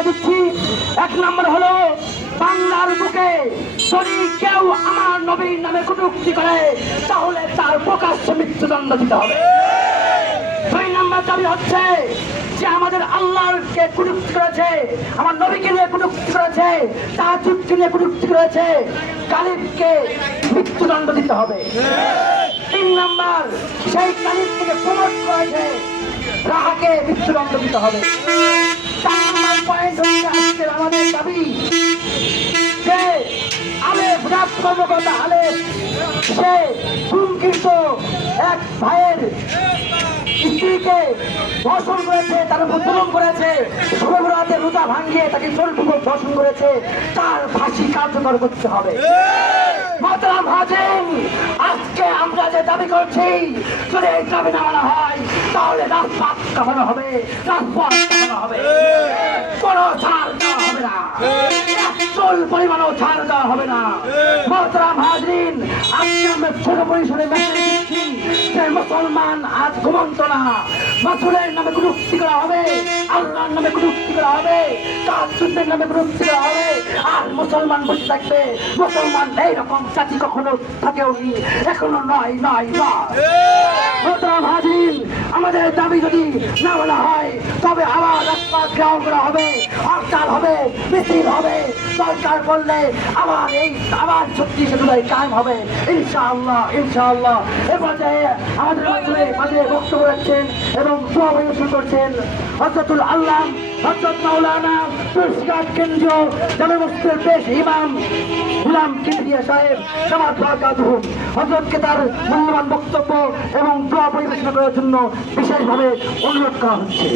কথা দিচ্ছি। 1 নম্বর হলো বাংলার বুকে যদি কেউ আমার নবীর নামে কটূক্তি করে তাহলে তার প্রকাশ্যে মৃত্যুদণ্ড দিতে হবে। 2 নম্বর দাবি হচ্ছে যে আমাদের আল্লাহকে কটূক্তি করেছে, আমার নবীকে নিয়ে কটূক্তি করেছে, তাহাজ্জুদকে নিয়ে কটূক্তি করেছে, কালিমকে মৃত্যুদণ্ড দিতে হবে। 3 নম্বর সেই কালিমকে প্রমোট করেছে, রাহাকে মৃত্যুদণ্ড দিতে হবে। 4 নম্বর পয়েন্ট হচ্ছে আজকের আমাদের দাবি যে আলেফ রাত কর্মকর্তা আলেফ সে হুমকিত এক ভাইয়ের স্ত্রীকে ধর্ষণ করেছে, তার উপর জুলুম করেছে, শবে রোজা ভাঙিয়ে তাকে জোরপূর্বক ধর্ষণ করেছে, তার ফাঁসি কার্যকর করতে হবে। মোহতারাম হাজিরিন, আজকে আমরা যে দাবি করছি যদি এই দাবি না মানা হয় তাহলে রাজপথ কাঁপানো হবে, রাজপথ কাঁপানো হবে, কোনো ছাড় দেওয়া হবে না, চুল পরিমাণও ছাড় দেওয়া হবে না। মোহতারাম হাজিরিন, আজকে আমরা ছোট পরিসরে মেসেজ দিচ্ছি যে মুসলমান আজ ঘুমন্ত না, রাসূলের নামে কটূক্তি করা হবে, আল্লাহর নামে কটূক্তি করা হবে, তাহাজ্জুদের নামে কটূক্তি করা হবে, আর মুসলমান বসে থাকবে। মুসলমান এইরকম জাতি কখনো থাকেওনি, এখনো নয়। মোহতারাম হাজিরিন, আমাদের দাবি যদি না বলা হয় তবে আবার রাস্তা ঘেরাও করা হবে, হরতাল হবে, মিছিল হবে, সরকার বললে আবার 36 জুলাই কায়েম হবে ইনশাআল্লাহ। এ পর্যায়ে আমাদের মাঝে বক্তব্য রাখছেন এবং দোয়া পরিবেশন করছেন হযরতুল আল্লাহ হযরত মাওলানা তুলসীঘাট কেন্দ্রীয় জামে মসজিদের পেশ ইমাম গোলাম কিবরিয়া সাহেব দামাত বারাকাতুহু। হযরতকে তার মূল্যবান বক্তব্য এবং দোয়া পরিবেশন করার জন্য বিশেষভাবে অনুরোধ করা হচ্ছে।